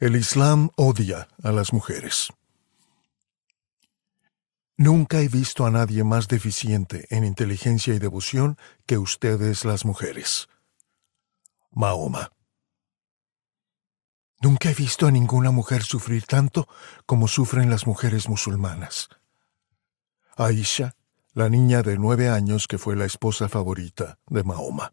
El Islam odia a las mujeres. Nunca he visto a nadie más deficiente en inteligencia y devoción que ustedes las mujeres. Mahoma. Nunca he visto a ninguna mujer sufrir tanto como sufren las mujeres musulmanas. Aisha, la niña de 9 años que fue la esposa favorita de Mahoma.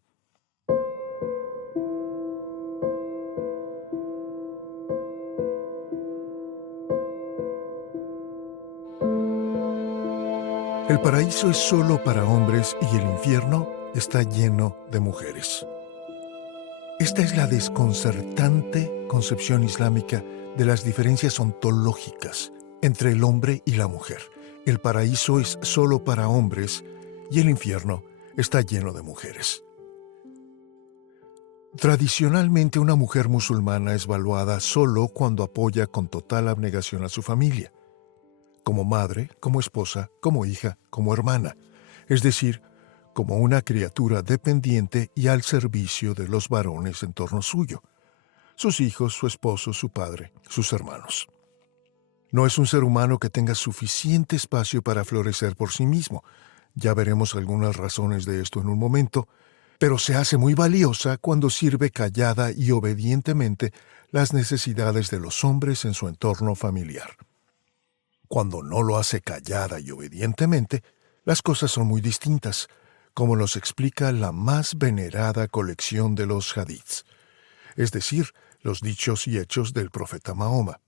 El paraíso es solo para hombres y el infierno está lleno de mujeres. Esta es la desconcertante concepción islámica de las diferencias ontológicas entre el hombre y la mujer. El paraíso es solo para hombres y el infierno está lleno de mujeres. Tradicionalmente, una mujer musulmana es valuada solo cuando apoya con total abnegación a su familia, como madre, como esposa, como hija, como hermana, es decir, como una criatura dependiente y al servicio de los varones en torno suyo, sus hijos, su esposo, su padre, sus hermanos. No es un ser humano que tenga suficiente espacio para florecer por sí mismo. Ya veremos algunas razones de esto en un momento, pero se hace muy valiosa cuando sirve callada y obedientemente las necesidades de los hombres en su entorno familiar. Cuando no lo hace callada y obedientemente, las cosas son muy distintas, como nos explica la más venerada colección de los hadiths, es decir, los dichos y hechos del profeta Mahoma.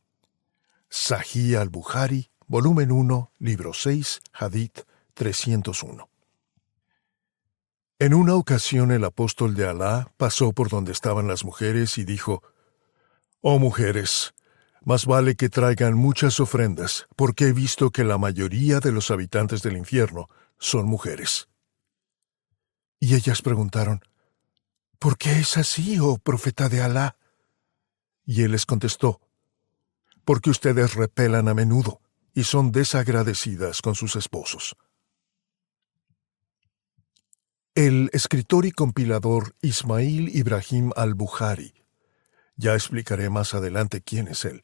Sahih al-Bukhari, volumen 1, libro 6, hadith 301. En una ocasión el apóstol de Alá pasó por donde estaban las mujeres y dijo: «Oh mujeres, más vale que traigan muchas ofrendas, porque he visto que la mayoría de los habitantes del infierno son mujeres». Y ellas preguntaron: «¿Por qué es así, oh profeta de Alá?». Y él les contestó: «Porque ustedes repelan a menudo y son desagradecidas con sus esposos». El escritor y compilador Ismail Ibrahim al-Bukhari, ya explicaré más adelante quién es él,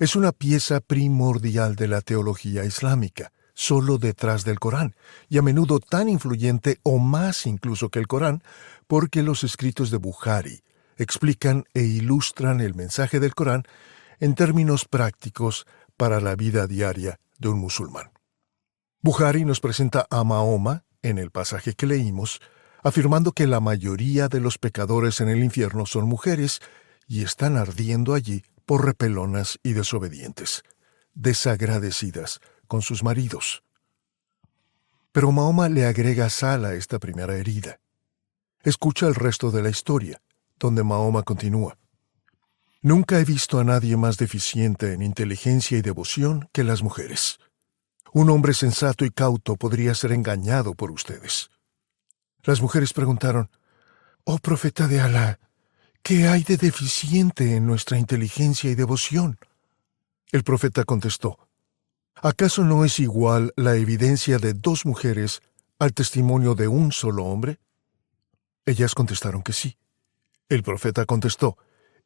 es una pieza primordial de la teología islámica, solo detrás del Corán, y a menudo tan influyente o más incluso que el Corán, porque los escritos de Bukhari explican e ilustran el mensaje del Corán en términos prácticos para la vida diaria de un musulmán. Bukhari nos presenta a Mahoma, en el pasaje que leímos, afirmando que la mayoría de los pecadores en el infierno son mujeres y están ardiendo allí por repelonas y desobedientes, desagradecidas con sus maridos. Pero Mahoma le agrega sal a esta primera herida. Escucha el resto de la historia, donde Mahoma continúa: «Nunca he visto a nadie más deficiente en inteligencia y devoción que las mujeres. Un hombre sensato y cauto podría ser engañado por ustedes». Las mujeres preguntaron: «Oh profeta de Alá, ¿qué hay de deficiente en nuestra inteligencia y devoción?». El profeta contestó: «¿Acaso no es igual la evidencia de 2 mujeres al testimonio de un solo hombre?». Ellas contestaron que sí. El profeta contestó: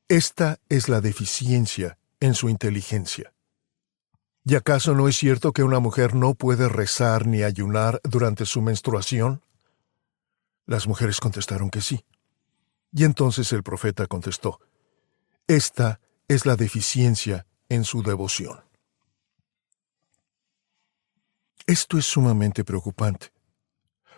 «Esta es la deficiencia en su inteligencia. ¿Y acaso no es cierto que una mujer no puede rezar ni ayunar durante su menstruación?». Las mujeres contestaron que sí. Y entonces el profeta contestó: «Esta es la deficiencia en su devoción». Esto es sumamente preocupante.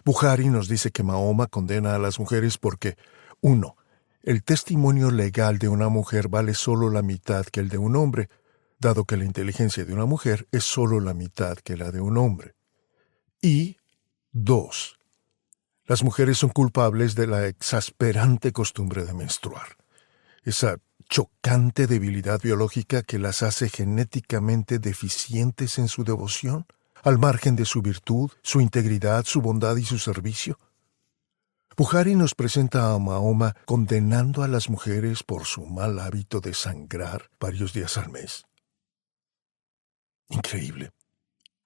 Bukhari nos dice que Mahoma condena a las mujeres porque, 1. El testimonio legal de una mujer vale solo la mitad que el de un hombre, dado que la inteligencia de una mujer es solo la mitad que la de un hombre. Y 2. Las mujeres son culpables de la exasperante costumbre de menstruar, esa chocante debilidad biológica que las hace genéticamente deficientes en su devoción, al margen de su virtud, su integridad, su bondad y su servicio. Bukhari nos presenta a Mahoma condenando a las mujeres por su mal hábito de sangrar varios días al mes. Increíble.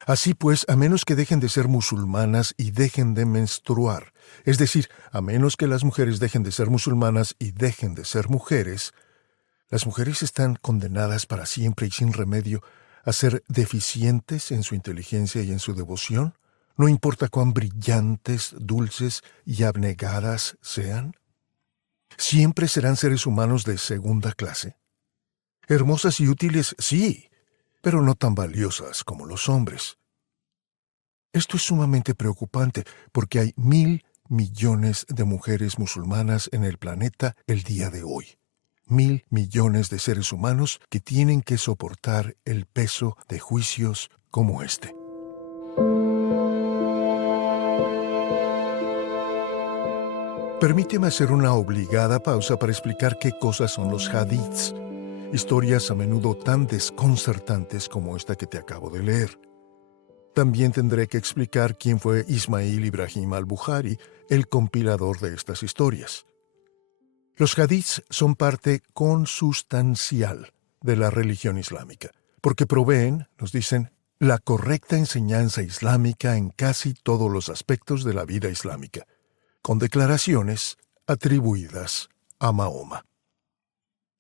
Así pues, a menos que dejen de ser musulmanas y dejen de menstruar, es decir, a menos que las mujeres dejen de ser musulmanas y dejen de ser mujeres, Las mujeres están condenadas para siempre y sin remedio a ser deficientes en su inteligencia y en su devoción, no importa cuán brillantes, dulces y abnegadas sean. Siempre serán seres humanos de segunda clase. Hermosas y útiles, sí, pero no tan valiosas como los hombres. Esto es sumamente preocupante porque hay 1.000 millones de mujeres musulmanas en el planeta el día de hoy. 1.000 millones de seres humanos que tienen que soportar el peso de juicios como este. Permíteme hacer una obligada pausa para explicar qué cosas son los hadiths, historias a menudo tan desconcertantes como esta que te acabo de leer. También tendré que explicar quién fue Ismail Ibrahim al-Bukhari, el compilador de estas historias. Los hadiths son parte consustancial de la religión islámica, porque proveen, nos dicen, la correcta enseñanza islámica en casi todos los aspectos de la vida islámica, con declaraciones atribuidas a Mahoma.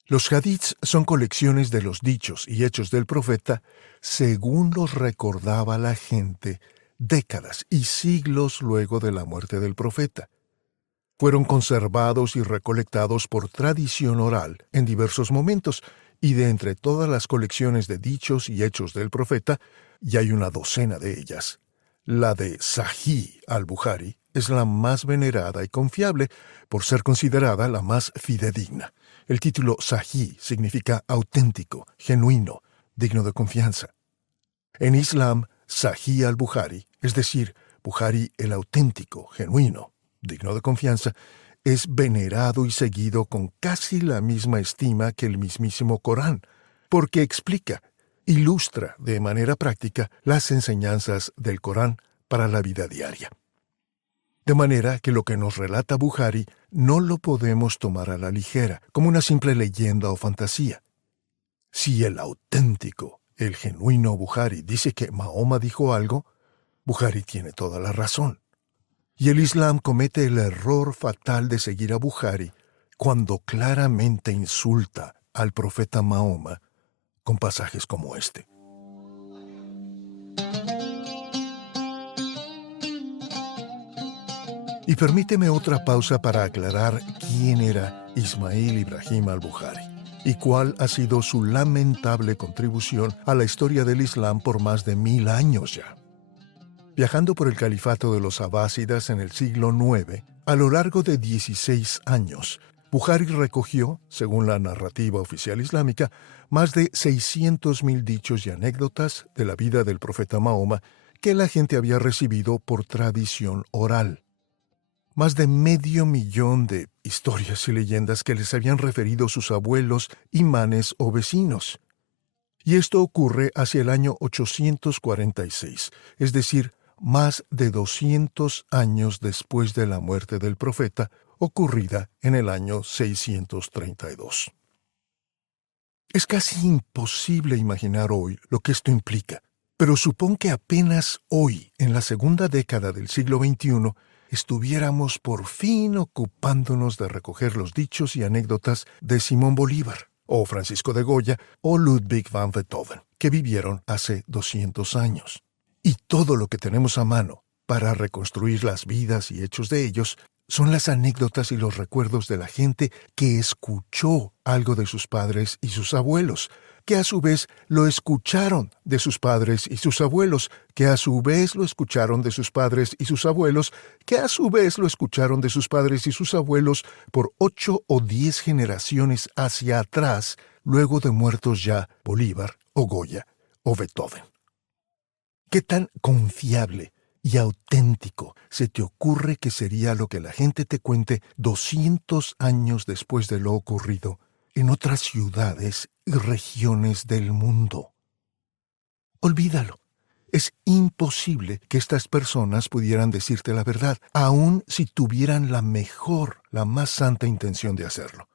Los hadiths son colecciones de los dichos y hechos del profeta según los recordaba la gente décadas y siglos luego de la muerte del profeta. Fueron conservados y recolectados por tradición oral en diversos momentos, y de entre todas las colecciones de dichos y hechos del profeta, y hay una docena de ellas, la de Sahih al-Bukhari es la más venerada y confiable por ser considerada la más fidedigna. El título Sahih significa auténtico, genuino, digno de confianza. En Islam, Sahih al-Bukhari, es decir, Bukhari el auténtico, genuino, digno de confianza, es venerado y seguido con casi la misma estima que el mismísimo Corán, porque explica, ilustra de manera práctica las enseñanzas del Corán para la vida diaria. De manera que lo que nos relata Bukhari no lo podemos tomar a la ligera, como una simple leyenda o fantasía. Si el auténtico, el genuino Bukhari dice que Mahoma dijo algo, Bukhari tiene toda la razón. Y el Islam comete el error fatal de seguir a Bukhari cuando claramente insulta al profeta Mahoma con pasajes como este. Y permíteme otra pausa para aclarar quién era Ismail Ibrahim al-Bukhari y cuál ha sido su lamentable contribución a la historia del Islam por más de 1000 años ya. Viajando por el califato de los abásidas en el siglo IX, a lo largo de 16 años, Bukhari recogió, según la narrativa oficial islámica, más de 600.000 dichos y anécdotas de la vida del profeta Mahoma que la gente había recibido por tradición oral. Más de 500.000 de historias y leyendas que les habían referido sus abuelos, imanes o vecinos. Y esto ocurre hacia el año 846, es decir, más de 200 años después de la muerte del profeta, ocurrida en el año 632. Es casi imposible imaginar hoy lo que esto implica, pero supón que apenas hoy, en la segunda década del siglo XXI, estuviéramos por fin ocupándonos de recoger los dichos y anécdotas de Simón Bolívar, o Francisco de Goya, o Ludwig van Beethoven, que vivieron hace 200 años. Y todo lo que tenemos a mano para reconstruir las vidas y hechos de ellos son las anécdotas y los recuerdos de la gente que escuchó algo de sus padres y sus abuelos, que a su vez lo escucharon de sus padres y sus abuelos, que a su vez lo escucharon de sus padres y sus abuelos, que a su vez lo escucharon de sus padres y sus abuelos por 8 o 10 generaciones hacia atrás, luego de muertos ya Bolívar o Goya o Beethoven. ¿Qué tan confiable y auténtico se te ocurre que sería lo que la gente te cuente 200 años después de lo ocurrido en otras ciudades y regiones del mundo? Olvídalo. Es imposible que estas personas pudieran decirte la verdad, aun si tuvieran la mejor, la más santa intención de hacerlo.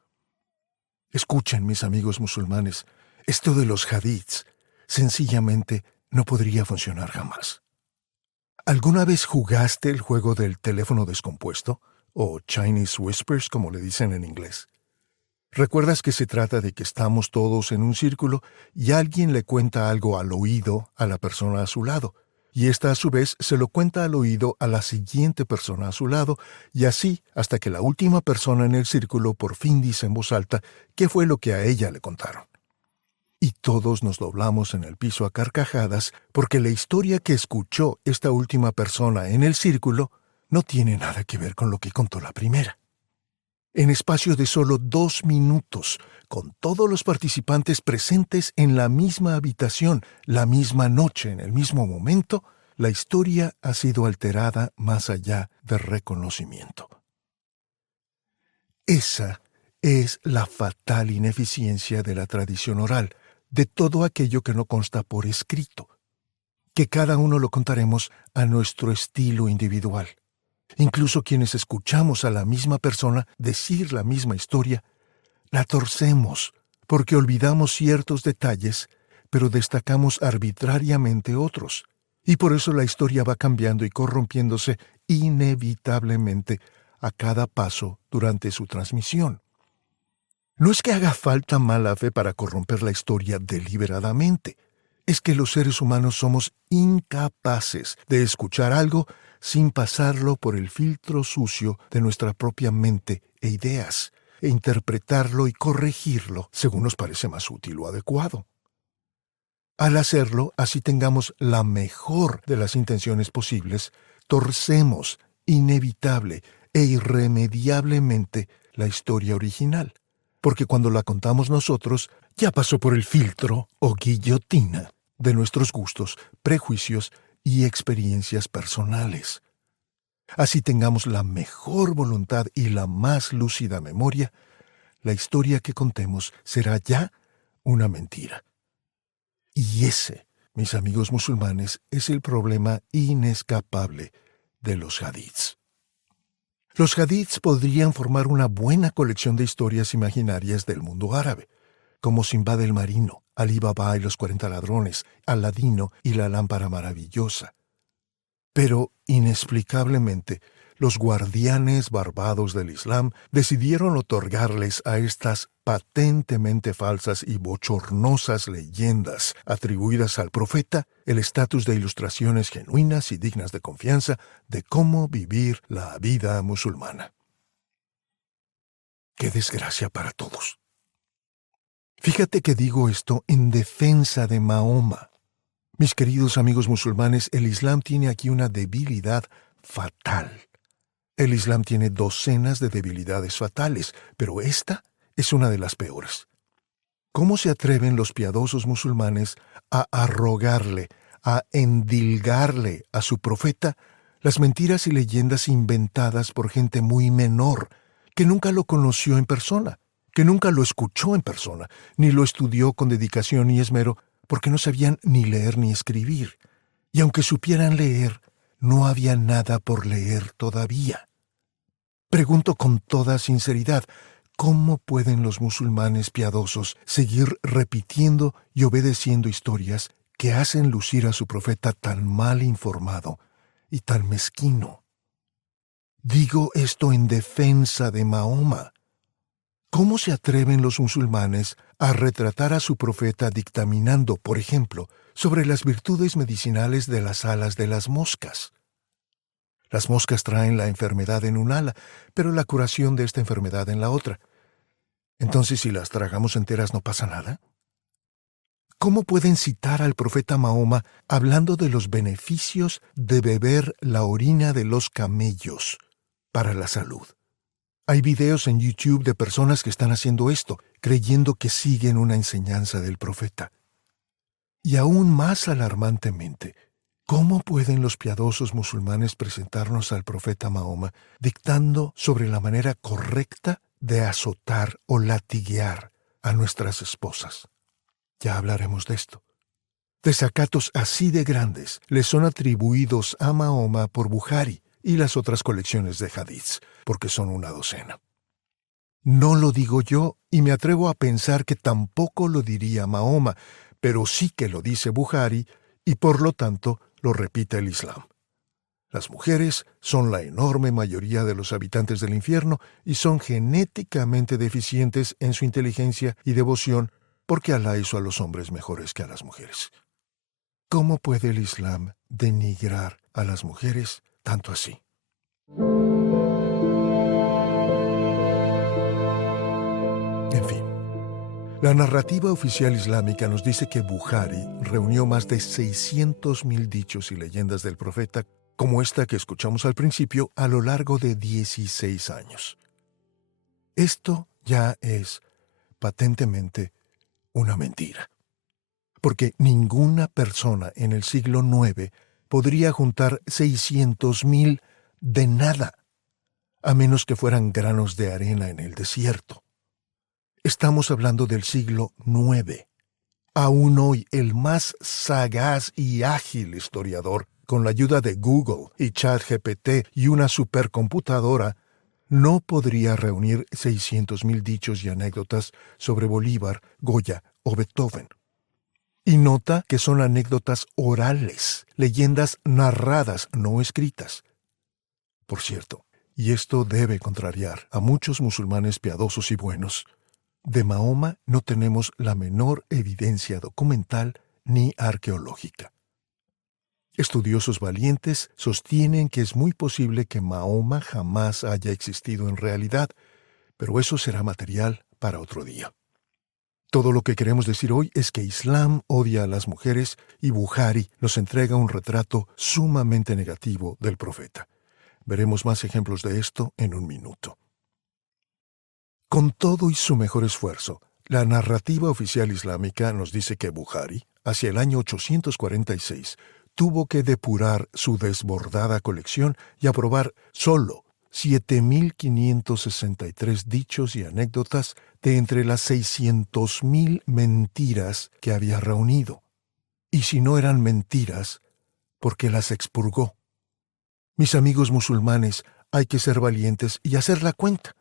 Escuchen, mis amigos musulmanes, esto de los hadiths sencillamente no podría funcionar jamás. ¿Alguna vez jugaste el juego del teléfono descompuesto? O Chinese Whispers, como le dicen en inglés. ¿Recuerdas que se trata de que estamos todos en un círculo y alguien le cuenta algo al oído a la persona a su lado? Y ésta a su vez se lo cuenta al oído a la siguiente persona a su lado, y así hasta que la última persona en el círculo por fin dice en voz alta qué fue lo que a ella le contaron. Y todos nos doblamos en el piso a carcajadas porque la historia que escuchó esta última persona en el círculo no tiene nada que ver con lo que contó la primera. En espacio de solo 2 minutos, con todos los participantes presentes en la misma habitación, la misma noche, en el mismo momento, la historia ha sido alterada más allá de reconocimiento. Esa es la fatal ineficiencia de la tradición oral, de todo aquello que no consta por escrito, que cada uno lo contaremos a nuestro estilo individual. Incluso quienes escuchamos a la misma persona decir la misma historia, la torcemos porque olvidamos ciertos detalles, pero destacamos arbitrariamente otros. Y por eso la historia va cambiando y corrompiéndose inevitablemente a cada paso durante su transmisión. No es que haga falta mala fe para corromper la historia deliberadamente. Es que los seres humanos somos incapaces de escuchar algo sin pasarlo por el filtro sucio de nuestra propia mente e ideas, e interpretarlo y corregirlo según nos parece más útil o adecuado. Al hacerlo, así tengamos la mejor de las intenciones posibles, torcemos inevitable e irremediablemente la historia original, porque cuando la contamos nosotros, ya pasó por el filtro o guillotina de nuestros gustos, prejuicios y experiencias personales. Así tengamos la mejor voluntad y la más lúcida memoria, la historia que contemos será ya una mentira. Y ese, mis amigos musulmanes, es el problema inescapable de los hadiths. Los hadiths podrían formar una buena colección de historias imaginarias del mundo árabe, como Sinbad el Marino, Alí Baba y los 40 ladrones, Aladino y la lámpara maravillosa. Pero, inexplicablemente, los guardianes barbados del Islam decidieron otorgarles a estas patentemente falsas y bochornosas leyendas atribuidas al profeta el estatus de ilustraciones genuinas y dignas de confianza de cómo vivir la vida musulmana. ¡Qué desgracia para todos! Fíjate que digo esto en defensa de Mahoma. Mis queridos amigos musulmanes, el Islam tiene aquí una debilidad fatal. El Islam tiene docenas de debilidades fatales, pero esta es una de las peores. ¿Cómo se atreven los piadosos musulmanes a arrogarle, a endilgarle a su profeta las mentiras y leyendas inventadas por gente muy menor, que nunca lo conoció en persona, que nunca lo escuchó en persona, ni lo estudió con dedicación y esmero, porque no sabían ni leer ni escribir? Y aunque supieran leer, no había nada por leer todavía. Pregunto con toda sinceridad, ¿cómo pueden los musulmanes piadosos seguir repitiendo y obedeciendo historias que hacen lucir a su profeta tan mal informado y tan mezquino? Digo esto en defensa de Mahoma. ¿Cómo se atreven los musulmanes a retratar a su profeta dictaminando, por ejemplo, sobre las virtudes medicinales de las alas de las moscas? Las moscas traen la enfermedad en un ala, pero la curación de esta enfermedad en la otra. Entonces, si las tragamos enteras, ¿no pasa nada? ¿Cómo pueden citar al profeta Mahoma hablando de los beneficios de beber la orina de los camellos para la salud? Hay videos en YouTube de personas que están haciendo esto, creyendo que siguen una enseñanza del profeta. Y aún más alarmantemente, ¿cómo pueden los piadosos musulmanes presentarnos al profeta Mahoma dictando sobre la manera correcta de azotar o latiguear a nuestras esposas? Ya hablaremos de esto. Desacatos así de grandes le son atribuidos a Mahoma por Bukhari y las otras colecciones de hadiths, porque son una docena. No lo digo yo, y me atrevo a pensar que tampoco lo diría Mahoma, pero sí que lo dice Bukhari, y por lo tanto lo repite el Islam. Las mujeres son la enorme mayoría de los habitantes del infierno y son genéticamente deficientes en su inteligencia y devoción porque Alá hizo a los hombres mejores que a las mujeres. ¿Cómo puede el Islam denigrar a las mujeres tanto así? En fin, la narrativa oficial islámica nos dice que Bukhari reunió más de 600.000 dichos y leyendas del profeta, como esta que escuchamos al principio, a lo largo de 16 años. Esto ya es patentemente una mentira, porque ninguna persona en el siglo IX podría juntar 600.000 de nada, a menos que fueran granos de arena en el desierto. Estamos hablando del siglo IX. Aún hoy, el más sagaz y ágil historiador, con la ayuda de Google y ChatGPT y una supercomputadora, no podría reunir 600.000 dichos y anécdotas sobre Bolívar, Goya o Beethoven. Y nota que son anécdotas orales, leyendas narradas, no escritas. Por cierto, y esto debe contrariar a muchos musulmanes piadosos y buenos, de Mahoma no tenemos la menor evidencia documental ni arqueológica. Estudiosos valientes sostienen que es muy posible que Mahoma jamás haya existido en realidad, pero eso será material para otro día. Todo lo que queremos decir hoy es que Islam odia a las mujeres y Bukhari nos entrega un retrato sumamente negativo del profeta. Veremos más ejemplos de esto en un minuto. Con todo y su mejor esfuerzo, la narrativa oficial islámica nos dice que Bukhari, hacia el año 846, tuvo que depurar su desbordada colección y aprobar solo 7.563 dichos y anécdotas de entre las 600.000 mentiras que había reunido. Y si no eran mentiras, ¿por qué las expurgó? Mis amigos musulmanes, hay que ser valientes y hacer la cuenta.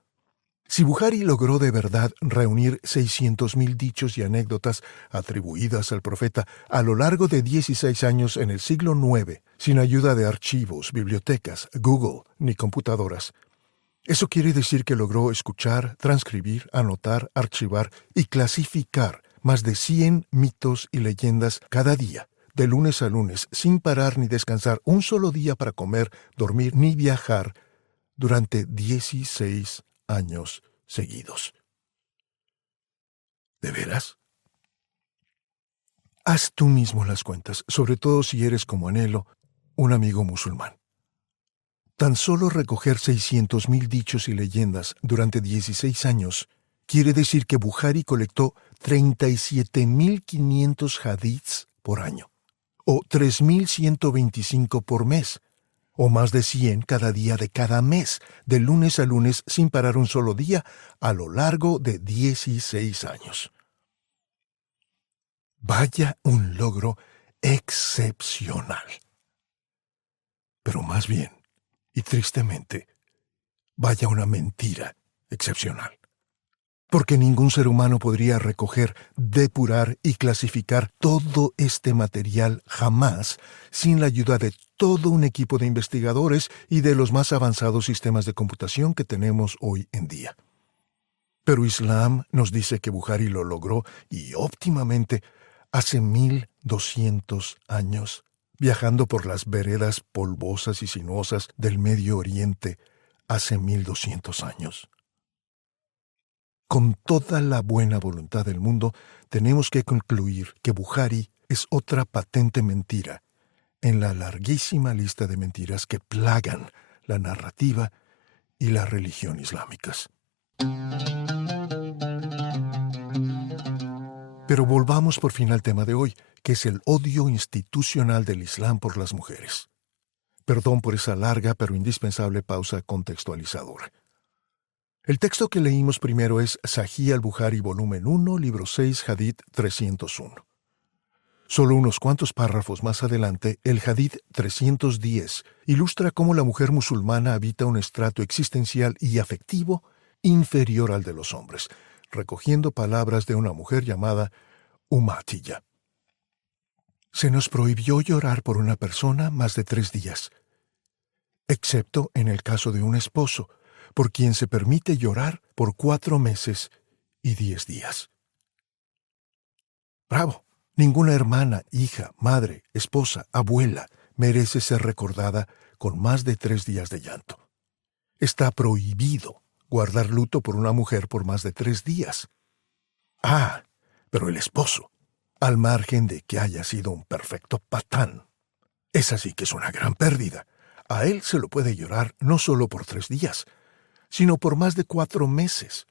Si Bukhari logró de verdad reunir 600.000 dichos y anécdotas atribuidas al profeta a lo largo de 16 años en el siglo IX, sin ayuda de archivos, bibliotecas, Google ni computadoras, eso quiere decir que logró escuchar, transcribir, anotar, archivar y clasificar más de 100 mitos y leyendas cada día, de lunes a lunes, sin parar ni descansar un solo día para comer, dormir ni viajar, durante 16 años seguidos. ¿De veras? Haz tú mismo las cuentas, sobre todo si eres como Anhelo, un amigo musulmán. Tan solo recoger 600.000 dichos y leyendas durante 16 años quiere decir que Bukhari colectó 37.500 hadiths por año, o 3.125 por mes, o más de 100 cada día de cada mes, de lunes a lunes sin parar un solo día, a lo largo de 16 años. Vaya un logro excepcional. Pero más bien, y tristemente, vaya una mentira excepcional. Porque ningún ser humano podría recoger, depurar y clasificar todo este material jamás sin la ayuda de todo un equipo de investigadores y de los más avanzados sistemas de computación que tenemos hoy en día. Pero Islam nos dice que Bukhari lo logró y óptimamente hace 1.200 años, viajando por las veredas polvosas y sinuosas del Medio Oriente hace 1.200 años. Con toda la buena voluntad del mundo, tenemos que concluir que Bukhari es otra patente mentira en la larguísima lista de mentiras que plagan la narrativa y la religión islámicas. Pero volvamos por fin al tema de hoy, que es el odio institucional del Islam por las mujeres. Perdón por esa larga pero indispensable pausa contextualizadora. El texto que leímos primero es Sahih al-Bukhari, volumen 1, libro 6, Hadith 301. Solo unos cuantos párrafos más adelante, el Hadith 310 ilustra cómo la mujer musulmana habita un estrato existencial y afectivo inferior al de los hombres, recogiendo palabras de una mujer llamada Umatilla. Se nos prohibió llorar por una persona más de 3 días. excepto en el caso de un esposo, por quien se permite llorar por 4 meses y 10 días. ¡Bravo! Ninguna hermana, hija, madre, esposa, abuela merece ser recordada con más de 3 días de llanto. Está prohibido guardar luto por una mujer por más de 3 días. Ah, pero el esposo, al margen de que haya sido un perfecto patán, esa sí que es una gran pérdida. A él se lo puede llorar no solo por 3 días, sino por más de 4 meses.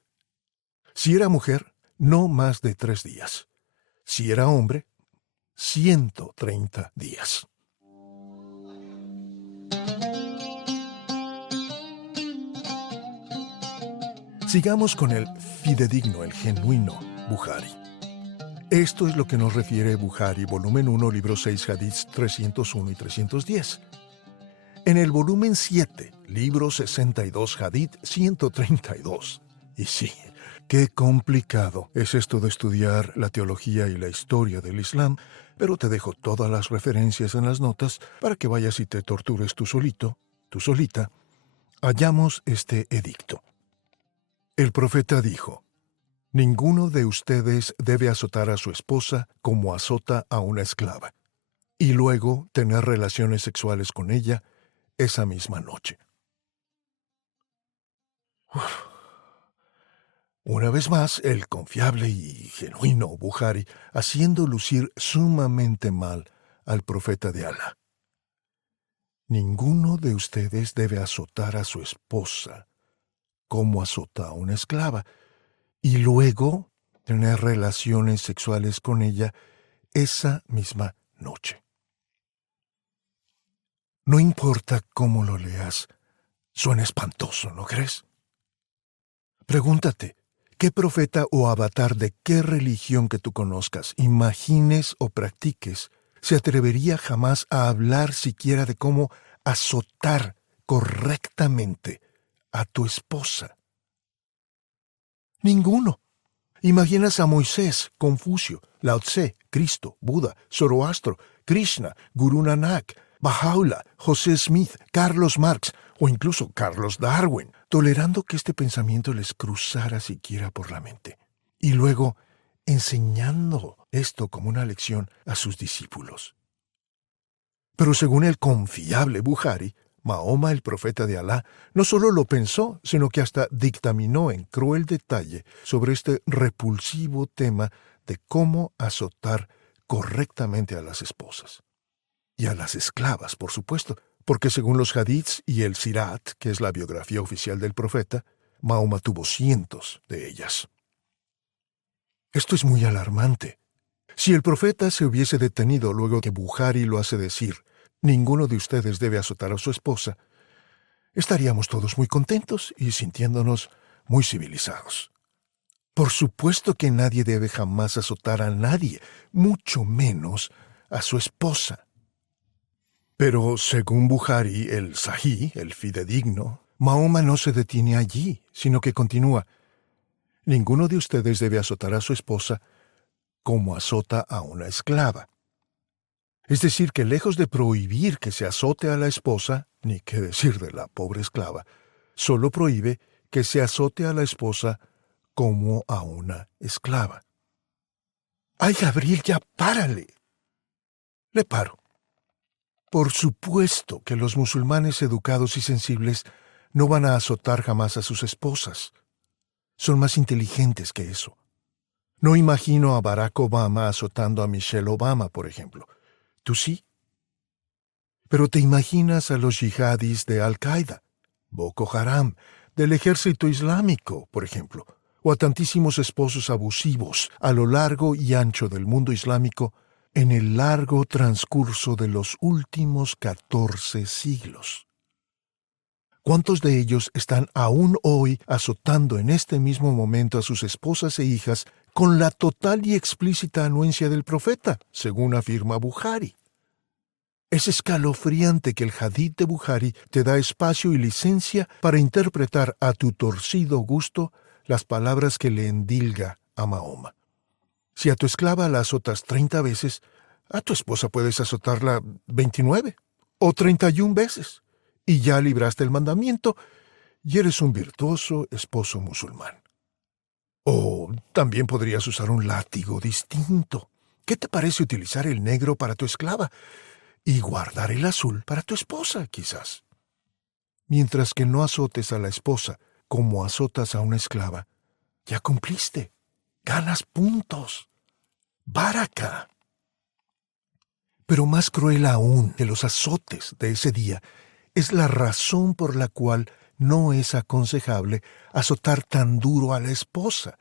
Si era mujer, no más de 3 días. Si era hombre, 130 días. Sigamos con el fidedigno, el genuino Bukhari. Esto es lo que nos refiere Bukhari, volumen 1, libro 6, hadiths 301 y 310. En el volumen 7, libro 62, hadith 132. Y sí, qué complicado es esto de estudiar la teología y la historia del Islam, pero te dejo todas las referencias en las notas para que vayas y te tortures tú solito, tú solita. Hallamos este edicto. El profeta dijo: ninguno de ustedes debe azotar a su esposa como azota a una esclava, y luego tener relaciones sexuales con ella esa misma noche. Uf. Una vez más, el confiable y genuino Bukhari haciendo lucir sumamente mal al profeta de Alá. Ninguno de ustedes debe azotar a su esposa como azota a una esclava, y luego tener relaciones sexuales con ella esa misma noche. No importa cómo lo leas, suena espantoso, ¿no crees? Pregúntate, ¿qué profeta o avatar de qué religión que tú conozcas, imagines o practiques, se atrevería jamás a hablar siquiera de cómo azotar correctamente a tu esposa? Ninguno. Imaginas a Moisés, Confucio, Lao Tse, Cristo, Buda, Zoroastro, Krishna, Guru Nanak, Baha'u'llah, José Smith, Carlos Marx o incluso Carlos Darwin, tolerando que este pensamiento les cruzara siquiera por la mente. Y luego enseñando esto como una lección a sus discípulos. Pero según el confiable Bukhari, Mahoma, el profeta de Alá, no solo lo pensó, sino que hasta dictaminó en cruel detalle sobre este repulsivo tema de cómo azotar correctamente a las esposas. Y a las esclavas, por supuesto, porque según los hadiths y el Sirat, que es la biografía oficial del profeta, Mahoma tuvo cientos de ellas. Esto es muy alarmante. Si el profeta se hubiese detenido luego que Bukhari lo hace decir, ninguno de ustedes debe azotar a su esposa, estaríamos todos muy contentos y sintiéndonos muy civilizados. Por supuesto que nadie debe jamás azotar a nadie, mucho menos a su esposa. Pero según Bukhari, el Sahí, el fidedigno, Mahoma no se detiene allí, sino que continúa: ninguno de ustedes debe azotar a su esposa como azota a una esclava. Es decir, que lejos de prohibir que se azote a la esposa, ni qué decir de la pobre esclava, solo prohíbe que se azote a la esposa como a una esclava. ¡Ay, Gabriel, ya párale! Le paro. Por supuesto que los musulmanes educados y sensibles no van a azotar jamás a sus esposas. Son más inteligentes que eso. No imagino a Barack Obama azotando a Michelle Obama, por ejemplo. ¿Tú sí? Pero te imaginas a los yihadis de Al-Qaeda, Boko Haram, del ejército islámico, por ejemplo, o a tantísimos esposos abusivos a lo largo y ancho del mundo islámico en el largo transcurso de los últimos 14 siglos. ¿Cuántos de ellos están aún hoy azotando en este mismo momento a sus esposas e hijas con la total y explícita anuencia del profeta, según afirma Bukhari? Es escalofriante que el hadith de Bukhari te da espacio y licencia para interpretar a tu torcido gusto las palabras que le endilga a Mahoma. Si a tu esclava la azotas 30 veces, a tu esposa puedes azotarla 29 o 31 veces. y ya libraste el mandamiento y eres un virtuoso esposo musulmán. O también podrías usar un látigo distinto. ¿Qué te parece utilizar el negro para tu esclava y guardar el azul para tu esposa, quizás? Mientras que no azotes a la esposa como azotas a una esclava, ya cumpliste. Ganas puntos. Baraka. Pero más cruel aún que los azotes de ese día es la razón por la cual no es aconsejable azotar tan duro a la esposa.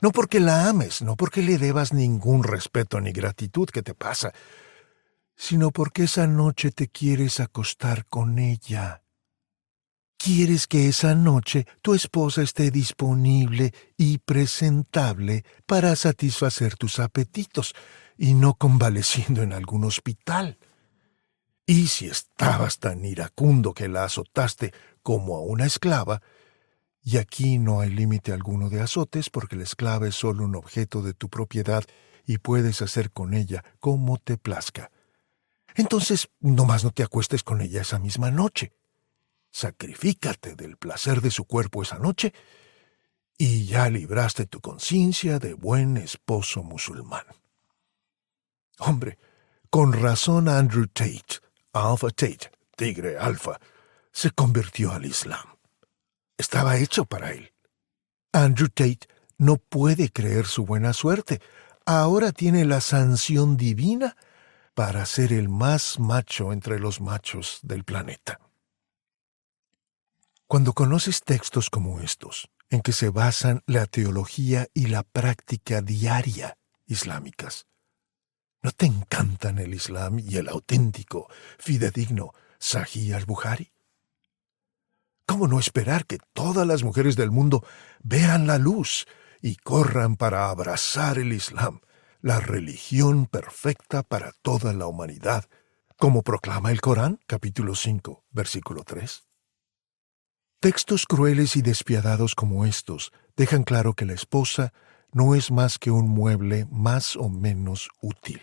No porque la ames, no porque le debas ningún respeto ni gratitud, ¿qué te pasa? Sino porque esa noche te quieres acostar con ella. Quieres que esa noche tu esposa esté disponible y presentable para satisfacer tus apetitos y no convaleciendo en algún hospital. Y si estabas tan iracundo que la azotaste como a una esclava, y aquí no hay límite alguno de azotes porque la esclava es solo un objeto de tu propiedad y puedes hacer con ella como te plazca. Entonces, nomás no te acuestes con ella esa misma noche. Sacrifícate del placer de su cuerpo esa noche y ya libraste tu conciencia de buen esposo musulmán. Hombre, con razón Andrew Tate, Alpha Tate, Tigre Alfa, se convirtió al Islam. Estaba hecho para él. Andrew Tate no puede creer su buena suerte. Ahora tiene la sanción divina para ser el más macho entre los machos del planeta. Cuando conoces textos como estos, en que se basan la teología y la práctica diaria islámicas, ¿no te encantan el Islam y el auténtico, fidedigno Sahih al-Bukhari? ¿Cómo no esperar que todas las mujeres del mundo vean la luz y corran para abrazar el Islam, la religión perfecta para toda la humanidad, como proclama el Corán, capítulo 5, versículo 3? Textos crueles y despiadados como estos dejan claro que la esposa no es más que un mueble más o menos útil.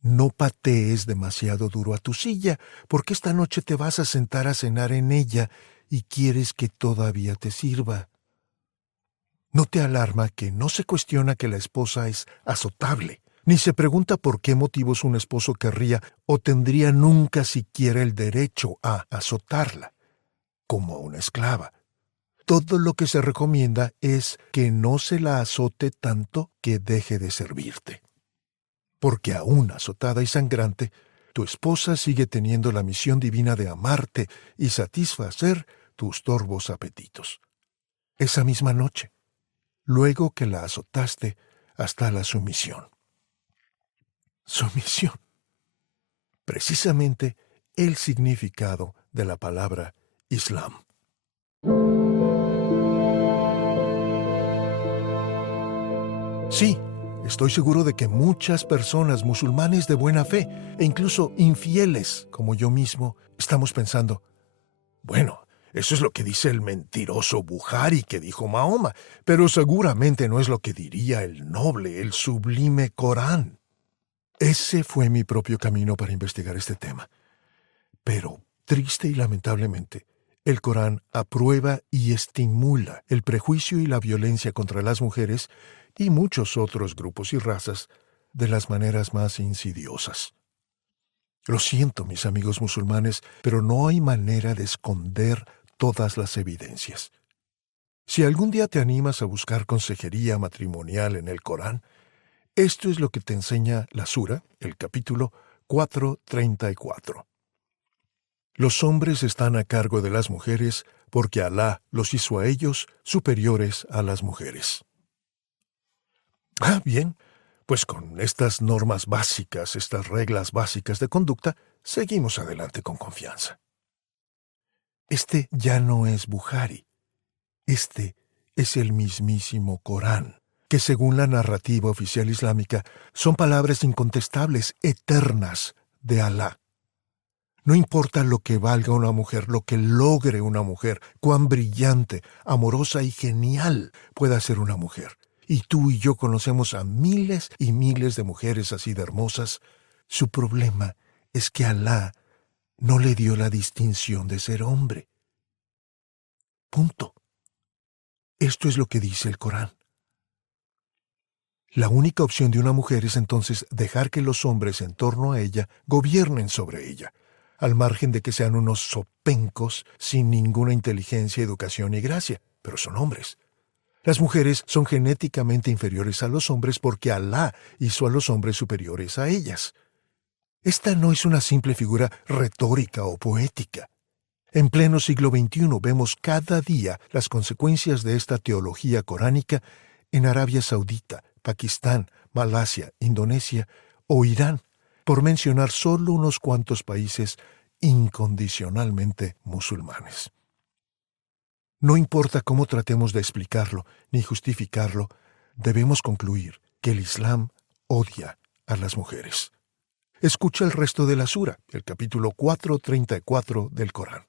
No patees demasiado duro a tu silla, porque esta noche te vas a sentar a cenar en ella y quieres que todavía te sirva. No te alarma que no se cuestiona que la esposa es azotable, ni se pregunta por qué motivos un esposo querría o tendría nunca siquiera el derecho a azotarla, como a una esclava. Todo lo que se recomienda es que no se la azote tanto que deje de servirte. Porque aún azotada y sangrante, tu esposa sigue teniendo la misión divina de amarte y satisfacer tus torvos apetitos. Esa misma noche, luego que la azotaste hasta la sumisión. Sumisión. Precisamente el significado de la palabra Islam. Sí, estoy seguro de que muchas personas musulmanes de buena fe e incluso infieles como yo mismo estamos pensando, bueno, eso es lo que dice el mentiroso Bukhari que dijo Mahoma, pero seguramente no es lo que diría el noble, el sublime Corán. Ese fue mi propio camino para investigar este tema. Pero, triste y lamentablemente, el Corán aprueba y estimula el prejuicio y la violencia contra las mujeres y muchos otros grupos y razas de las maneras más insidiosas. Lo siento, mis amigos musulmanes, pero no hay manera de esconder todas las evidencias. Si algún día te animas a buscar consejería matrimonial en el Corán, esto es lo que te enseña la sura, el capítulo 4:34. Los hombres están a cargo de las mujeres porque Alá los hizo a ellos superiores a las mujeres. Bien, pues con estas normas básicas, estas reglas básicas de conducta, seguimos adelante con confianza. Este ya no es Bukhari. Este es el mismísimo Corán, que según la narrativa oficial islámica son palabras incontestables, eternas de Alá. No importa lo que valga una mujer, lo que logre una mujer, cuán brillante, amorosa y genial pueda ser una mujer. Y tú y yo conocemos a miles y miles de mujeres así de hermosas. Su problema es que Alá no le dio la distinción de ser hombre. Punto. Esto es lo que dice el Corán. La única opción de una mujer es entonces dejar que los hombres en torno a ella gobiernen sobre ella, al margen de que sean unos zopencos sin ninguna inteligencia, educación ni gracia, pero son hombres. Las mujeres son genéticamente inferiores a los hombres porque Alá hizo a los hombres superiores a ellas. Esta no es una simple figura retórica o poética. En pleno siglo XXI vemos cada día las consecuencias de esta teología coránica en Arabia Saudita, Pakistán, Malasia, Indonesia o Irán, por mencionar solo unos cuantos países incondicionalmente musulmanes. No importa cómo tratemos de explicarlo ni justificarlo, debemos concluir que el Islam odia a las mujeres. Escucha el resto de la sura, el capítulo 4:34 del Corán.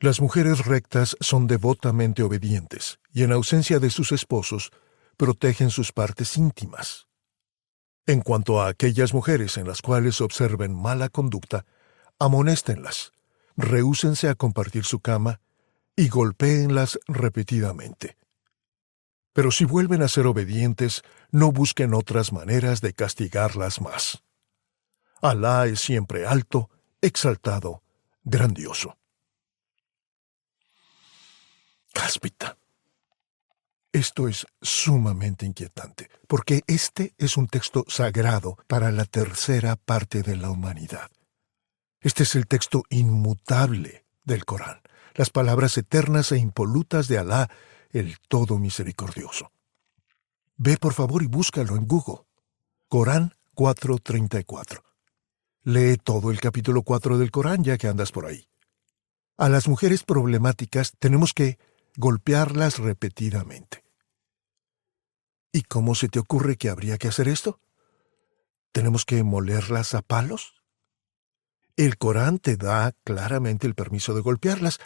Las mujeres rectas son devotamente obedientes y en ausencia de sus esposos, protegen sus partes íntimas. En cuanto a aquellas mujeres en las cuales observen mala conducta, amonéstenlas, rehúsense a compartir su cama y golpéenlas repetidamente. Pero si vuelven a ser obedientes, no busquen otras maneras de castigarlas más. Alá es siempre alto, exaltado, grandioso. Cáspita. Esto es sumamente inquietante, porque este es un texto sagrado para la tercera parte de la humanidad. Este es el texto inmutable del Corán, las palabras eternas e impolutas de Alá, el Todo Misericordioso. Ve por favor y búscalo en Google. Corán 4:34. Lee todo el capítulo 4 del Corán ya que andas por ahí. A las mujeres problemáticas tenemos que golpearlas repetidamente. ¿Y cómo se te ocurre que habría que hacer esto? ¿Tenemos que molerlas a palos? El Corán te da claramente el permiso de golpearlas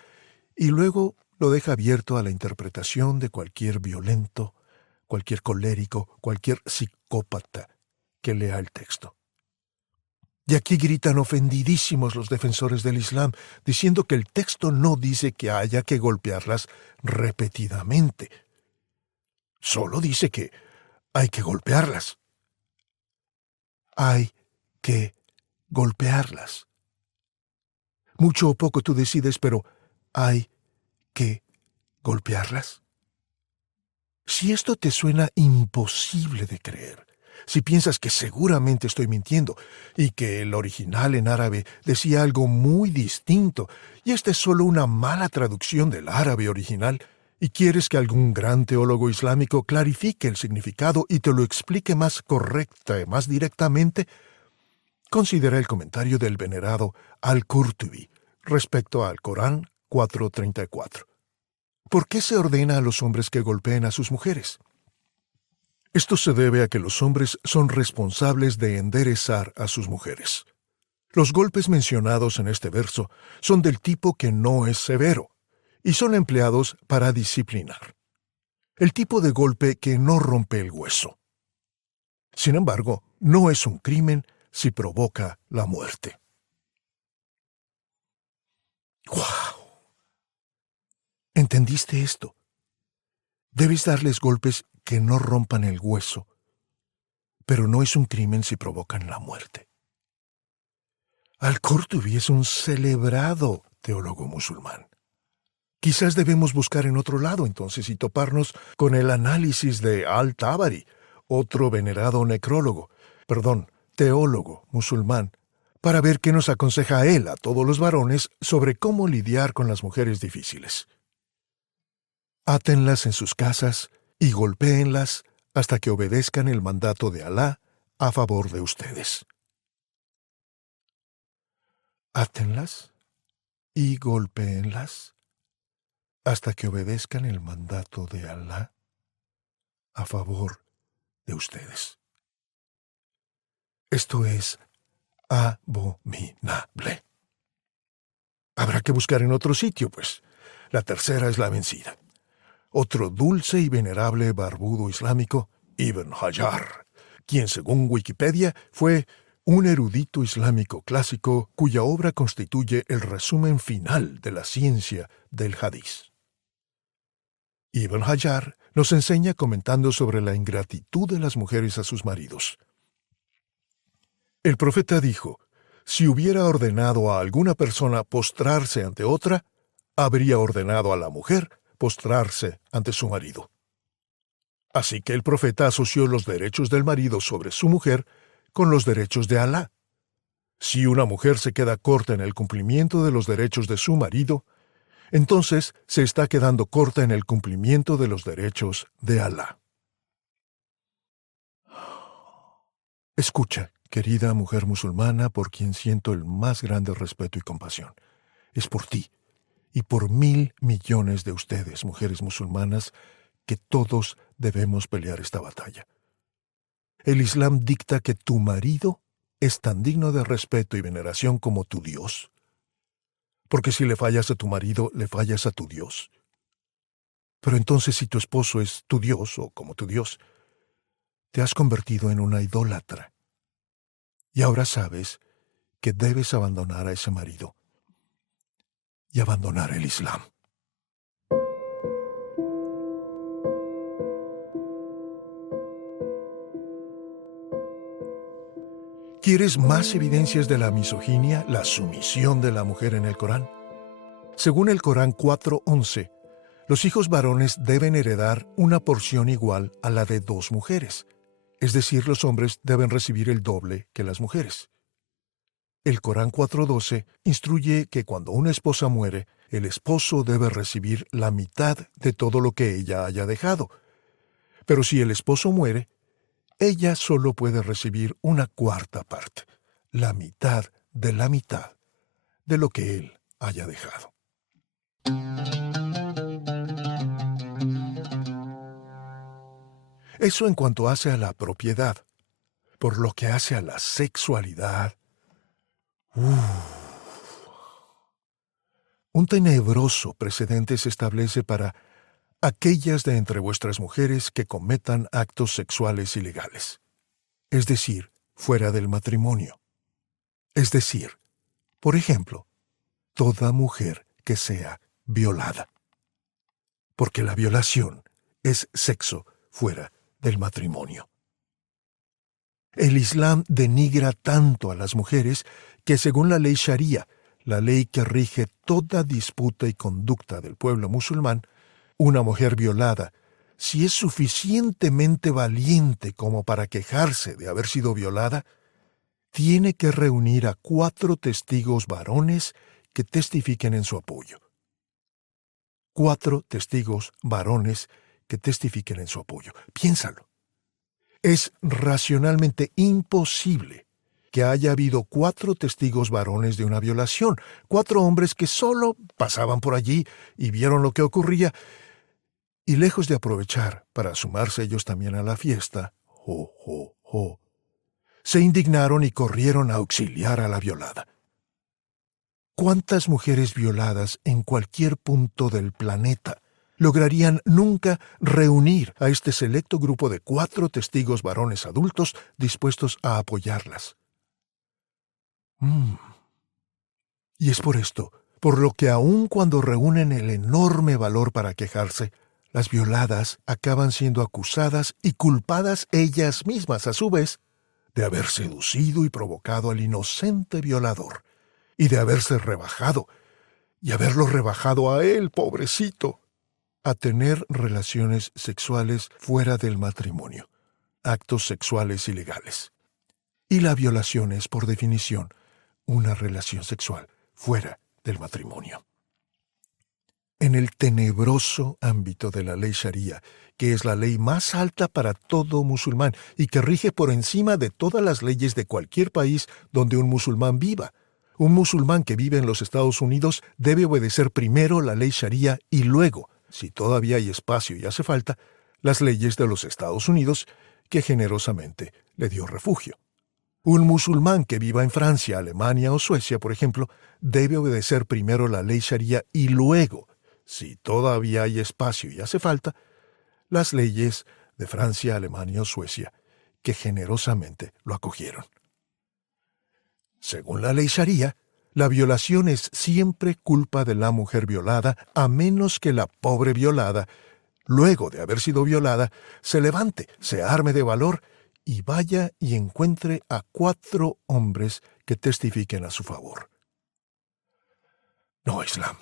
y luego lo deja abierto a la interpretación de cualquier violento, cualquier colérico, cualquier psicópata que lea el texto. Y aquí gritan ofendidísimos los defensores del Islam, diciendo que el texto no dice que haya que golpearlas repetidamente. Solo dice que hay que golpearlas. Hay que golpearlas. Mucho o poco tú decides, pero hay que golpearlas. Si esto te suena imposible de creer, si piensas que seguramente estoy mintiendo y que el original en árabe decía algo muy distinto y esta es solo una mala traducción del árabe original, y quieres que algún gran teólogo islámico clarifique el significado y te lo explique más correcta y más directamente, considera el comentario del venerado Al-Qurtubi respecto al Corán 4:34. ¿Por qué se ordena a los hombres que golpeen a sus mujeres? Esto se debe a que los hombres son responsables de enderezar a sus mujeres. Los golpes mencionados en este verso son del tipo que no es severo y son empleados para disciplinar. El tipo de golpe que no rompe el hueso. Sin embargo, no es un crimen si provoca la muerte. ¡Guau! ¿Entendiste esto? Debes darles golpes que no rompan el hueso, pero no es un crimen si provocan la muerte. Al-Qurtubi es un celebrado teólogo musulmán. Quizás debemos buscar en otro lado entonces y toparnos con el análisis de Al-Tabari, otro venerado teólogo musulmán, para ver qué nos aconseja a él, a todos los varones, sobre cómo lidiar con las mujeres difíciles. Átenlas en sus casas y golpéenlas hasta que obedezcan el mandato de Alá a favor de ustedes. Átenlas y golpéenlas hasta que obedezcan el mandato de Alá a favor de ustedes. Esto es abominable. Habrá que buscar en otro sitio, pues. La tercera es la vencida. Otro dulce y venerable barbudo islámico, Ibn Hajar, quien según Wikipedia fue un erudito islámico clásico cuya obra constituye el resumen final de la ciencia del hadiz. Ibn Hajar nos enseña comentando sobre la ingratitud de las mujeres a sus maridos. El profeta dijo: si hubiera ordenado a alguna persona postrarse ante otra, habría ordenado a la mujer postrarse ante su marido. Así que el profeta asoció los derechos del marido sobre su mujer con los derechos de Alá. Si una mujer se queda corta en el cumplimiento de los derechos de su marido, entonces se está quedando corta en el cumplimiento de los derechos de Alá. Escucha, querida mujer musulmana, por quien siento el más grande respeto y compasión. Es por ti y por 1.000 millones de ustedes, mujeres musulmanas, que todos debemos pelear esta batalla. El Islam dicta que tu marido es tan digno de respeto y veneración como tu Dios. Porque si le fallas a tu marido, le fallas a tu Dios. Pero entonces, si tu esposo es tu Dios o como tu Dios, te has convertido en una idólatra. Y ahora sabes que debes abandonar a ese marido y abandonar el Islam. ¿Quieres más evidencias de la misoginia, la sumisión de la mujer en el Corán? Según el Corán 4:11, los hijos varones deben heredar una porción igual a la de 2 mujeres, es decir, los hombres deben recibir el doble que las mujeres. El Corán 4:12 instruye que cuando una esposa muere, el esposo debe recibir la mitad de todo lo que ella haya dejado. Pero si el esposo muere, ella solo puede recibir una cuarta parte, la mitad de lo que él haya dejado. Eso en cuanto hace a la propiedad. Por lo que hace a la sexualidad, un tenebroso precedente se establece para aquellas de entre vuestras mujeres que cometan actos sexuales ilegales, es decir, fuera del matrimonio. Es decir, por ejemplo, toda mujer que sea violada. Porque la violación es sexo fuera del matrimonio. El Islam denigra tanto a las mujeres que, según la ley Sharia, la ley que rige toda disputa y conducta del pueblo musulmán, una mujer violada, si es suficientemente valiente como para quejarse de haber sido violada, tiene que reunir a 4 testigos varones que testifiquen en su apoyo. 4 testigos varones que testifiquen en su apoyo. Piénsalo. Es racionalmente imposible que haya habido 4 testigos varones de una violación, 4 hombres que solo pasaban por allí y vieron lo que ocurría, y lejos de aprovechar para sumarse ellos también a la fiesta, se indignaron y corrieron a auxiliar a la violada. ¿Cuántas mujeres violadas en cualquier punto del planeta lograrían nunca reunir a este selecto grupo de 4 testigos varones adultos dispuestos a apoyarlas? Y es por esto, por lo que aun cuando reúnen el enorme valor para quejarse, las violadas acaban siendo acusadas y culpadas ellas mismas a su vez de haber seducido y provocado al inocente violador y de haberse rebajado y haberlo rebajado a él, pobrecito, a tener relaciones sexuales fuera del matrimonio, actos sexuales ilegales. Y la violación es, por definición, una relación sexual fuera del matrimonio. En el tenebroso ámbito de la ley Sharia, que es la ley más alta para todo musulmán y que rige por encima de todas las leyes de cualquier país donde un musulmán viva. Un musulmán que vive en los Estados Unidos debe obedecer primero la ley Sharia y luego, si todavía hay espacio y hace falta, las leyes de los Estados Unidos, que generosamente le dio refugio. Un musulmán que viva en Francia, Alemania o Suecia, por ejemplo, debe obedecer primero la ley Sharia y luego, si todavía hay espacio y hace falta, las leyes de Francia, Alemania o Suecia, que generosamente lo acogieron. Según la ley sharia, la violación es siempre culpa de la mujer violada, a menos que la pobre violada, luego de haber sido violada, se levante, se arme de valor y vaya y encuentre a 4 hombres que testifiquen a su favor. No, Islam.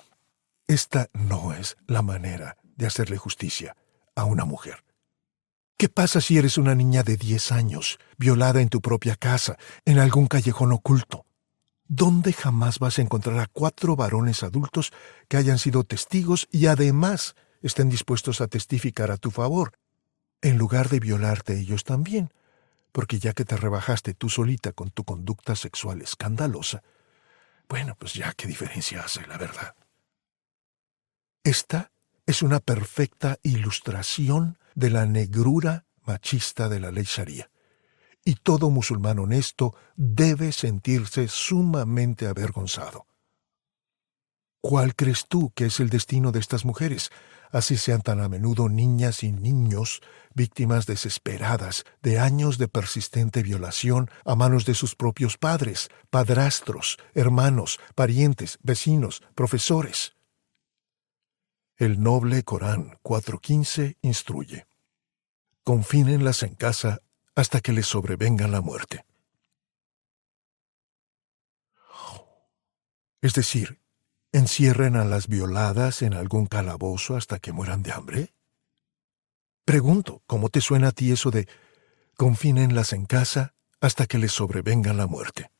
Esta no es la manera de hacerle justicia a una mujer. ¿Qué pasa si eres una niña de 10 años, violada en tu propia casa, en algún callejón oculto? ¿Dónde jamás vas a encontrar a 4 varones adultos que hayan sido testigos y además estén dispuestos a testificar a tu favor, en lugar de violarte ellos también? Porque ya que te rebajaste tú solita con tu conducta sexual escandalosa, bueno, pues ya qué diferencia hace, la verdad. Esta es una perfecta ilustración de la negrura machista de la ley sharia. Y todo musulmán honesto debe sentirse sumamente avergonzado. ¿Cuál crees tú que es el destino de estas mujeres, así sean tan a menudo niñas y niños, víctimas desesperadas de años de persistente violación a manos de sus propios padres, padrastros, hermanos, parientes, vecinos, profesores? El noble Corán 4:15 instruye: confínenlas en casa hasta que les sobrevenga la muerte. Es decir, ¿encierren a las violadas en algún calabozo hasta que mueran de hambre? Pregunto, ¿cómo te suena a ti eso de confínenlas en casa hasta que les sobrevenga la muerte?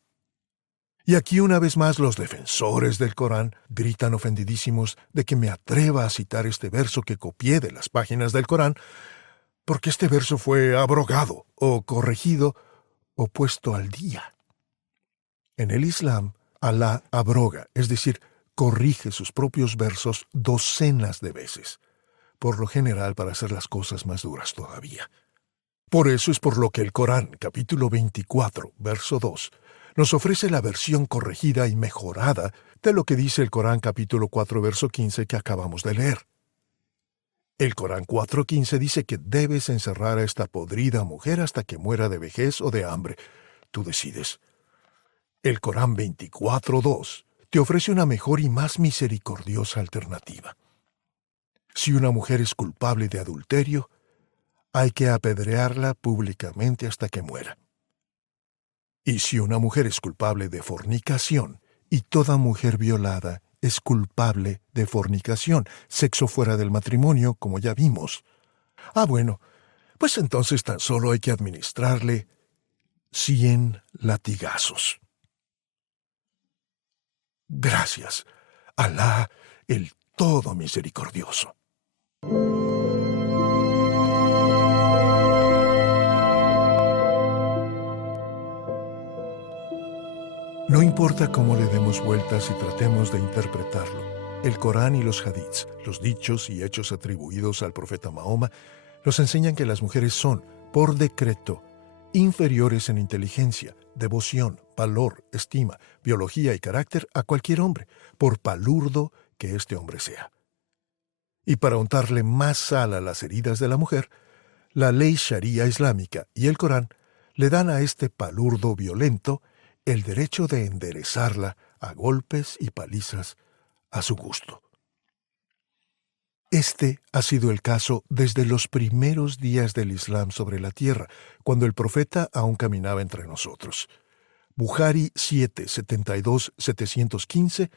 Y aquí una vez más los defensores del Corán gritan ofendidísimos de que me atreva a citar este verso que copié de las páginas del Corán, porque este verso fue abrogado o corregido o puesto al día. En el Islam, Alá abroga, es decir, corrige sus propios versos docenas de veces, por lo general para hacer las cosas más duras todavía. Por eso es por lo que el Corán, capítulo 24, verso 2, nos ofrece la versión corregida y mejorada de lo que dice el Corán, capítulo 4, verso 15, que acabamos de leer. El Corán 4:15 dice que debes encerrar a esta podrida mujer hasta que muera de vejez o de hambre. Tú decides. El Corán 24:2 te ofrece una mejor y más misericordiosa alternativa. Si una mujer es culpable de adulterio, hay que apedrearla públicamente hasta que muera. Y si una mujer es culpable de fornicación, y toda mujer violada es culpable de fornicación, sexo fuera del matrimonio, como ya vimos, bueno, pues entonces tan solo hay que administrarle 100 latigazos. Gracias, Alá, el todo misericordioso. No importa cómo le demos vueltas y tratemos de interpretarlo, el Corán y los hadiths, los dichos y hechos atribuidos al profeta Mahoma, nos enseñan que las mujeres son, por decreto, inferiores en inteligencia, devoción, valor, estima, biología y carácter a cualquier hombre, por palurdo que este hombre sea. Y para untarle más sal a las heridas de la mujer, la ley sharia islámica y el Corán le dan a este palurdo violento el derecho de enderezarla a golpes y palizas a su gusto. Este ha sido el caso desde los primeros días del Islam sobre la tierra, cuando el profeta aún caminaba entre nosotros. Bukhari 7:72715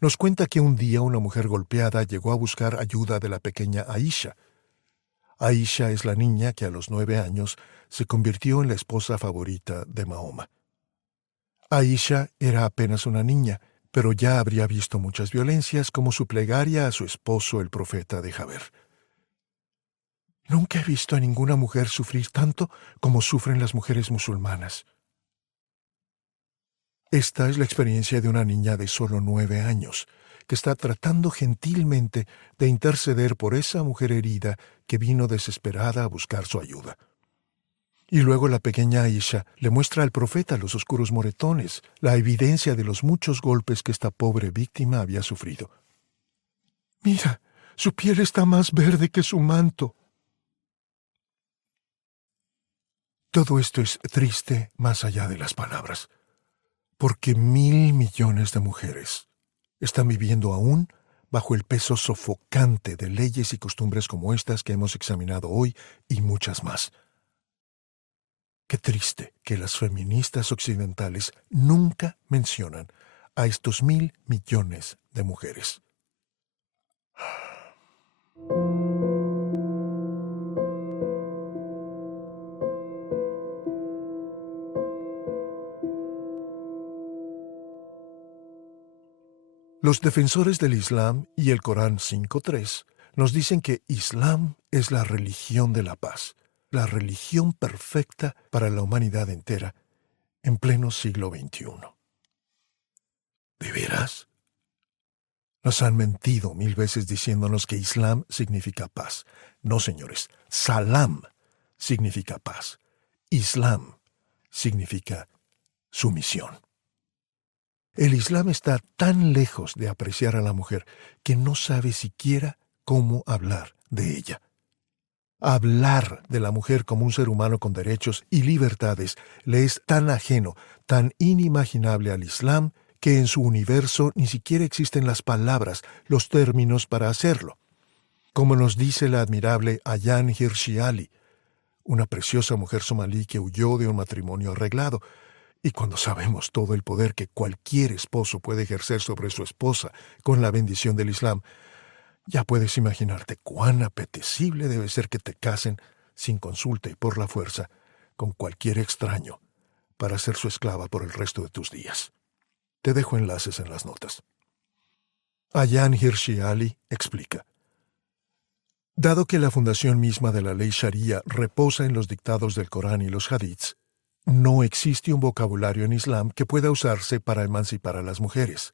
nos cuenta que un día una mujer golpeada llegó a buscar ayuda de la pequeña Aisha. Aisha es la niña que a los 9 años se convirtió en la esposa favorita de Mahoma. Aisha era apenas una niña, pero ya habría visto muchas violencias como su plegaria a su esposo el profeta deja ver. Nunca he visto a ninguna mujer sufrir tanto como sufren las mujeres musulmanas. Esta es la experiencia de una niña de solo 9 años, que está tratando gentilmente de interceder por esa mujer herida que vino desesperada a buscar su ayuda. Y luego la pequeña Aisha le muestra al profeta los oscuros moretones, la evidencia de los muchos golpes que esta pobre víctima había sufrido. Mira, su piel está más verde que su manto. Todo esto es triste más allá de las palabras. Porque 1.000 millones de mujeres están viviendo aún bajo el peso sofocante de leyes y costumbres como estas que hemos examinado hoy y muchas más. Qué triste que las feministas occidentales nunca mencionan a estos 1.000 millones de mujeres. Los defensores del Islam y el Corán 5.3 nos dicen que Islam es la religión de la paz, la religión perfecta para la humanidad entera en pleno siglo XXI. ¿De veras? Nos han mentido 1000 veces diciéndonos que Islam significa paz. No, señores, Salam significa paz. Islam significa sumisión. El Islam está tan lejos de apreciar a la mujer que no sabe siquiera cómo hablar de ella. Hablar de la mujer como un ser humano con derechos y libertades le es tan ajeno, tan inimaginable al Islam, que en su universo ni siquiera existen las palabras, los términos para hacerlo. Como nos dice la admirable Ayaan Hirsi Ali, una preciosa mujer somalí que huyó de un matrimonio arreglado, y cuando sabemos todo el poder que cualquier esposo puede ejercer sobre su esposa con la bendición del Islam, ya puedes imaginarte cuán apetecible debe ser que te casen sin consulta y por la fuerza con cualquier extraño para ser su esclava por el resto de tus días. Te dejo enlaces en las notas. Ayaan Hirsi Ali explica: dado que la fundación misma de la ley Sharia reposa en los dictados del Corán y los hadiths, no existe un vocabulario en Islam que pueda usarse para emancipar a las mujeres.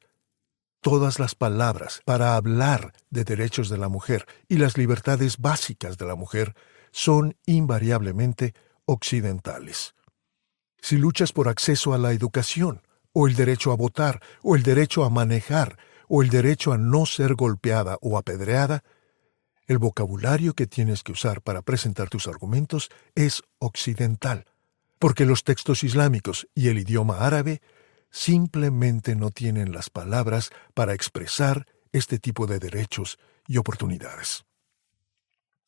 Todas las palabras para hablar de derechos de la mujer y las libertades básicas de la mujer son invariablemente occidentales. Si luchas por acceso a la educación, o el derecho a votar, o el derecho a manejar, o el derecho a no ser golpeada o apedreada, el vocabulario que tienes que usar para presentar tus argumentos es occidental, porque los textos islámicos y el idioma árabe simplemente no tienen las palabras para expresar este tipo de derechos y oportunidades.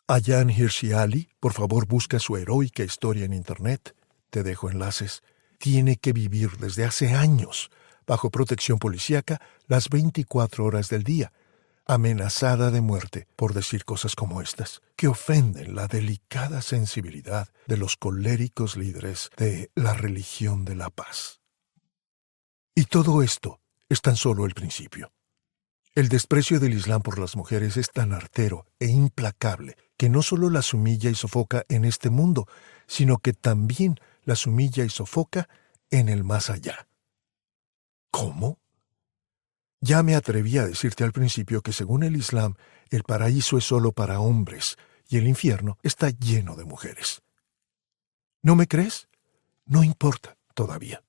Ayaan Hirsi Ali, por favor busca su heroica historia en Internet, te dejo enlaces. Tiene que vivir desde hace años bajo protección policíaca las 24 horas del día, amenazada de muerte por decir cosas como estas, que ofenden la delicada sensibilidad de los coléricos líderes de la religión de la paz. Y todo esto es tan solo el principio. El desprecio del Islam por las mujeres es tan artero e implacable que no solo las humilla y sofoca en este mundo, sino que también las humilla y sofoca en el más allá. ¿Cómo? Ya me atreví a decirte al principio que según el Islam, el paraíso es solo para hombres y el infierno está lleno de mujeres. ¿No me crees? No importa todavía.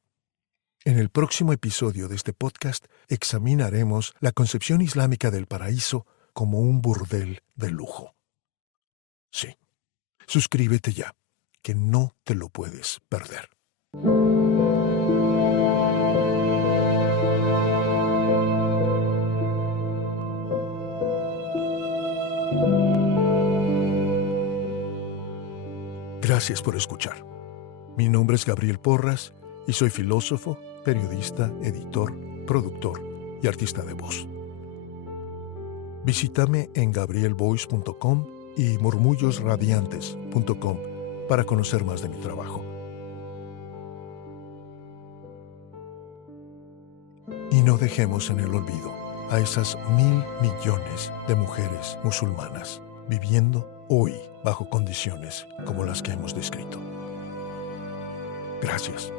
En el próximo episodio de este podcast examinaremos la concepción islámica del paraíso como un burdel de lujo. Sí, suscríbete ya, que no te lo puedes perder. Gracias por escuchar. Mi nombre es Gabriel Porras y soy filósofo, periodista, editor, productor y artista de voz. Visítame en gabrielvoice.com y murmullosradiantes.com para conocer más de mi trabajo. Y no dejemos en el olvido a esas 1.000 millones de mujeres musulmanas viviendo hoy bajo condiciones como las que hemos descrito. Gracias.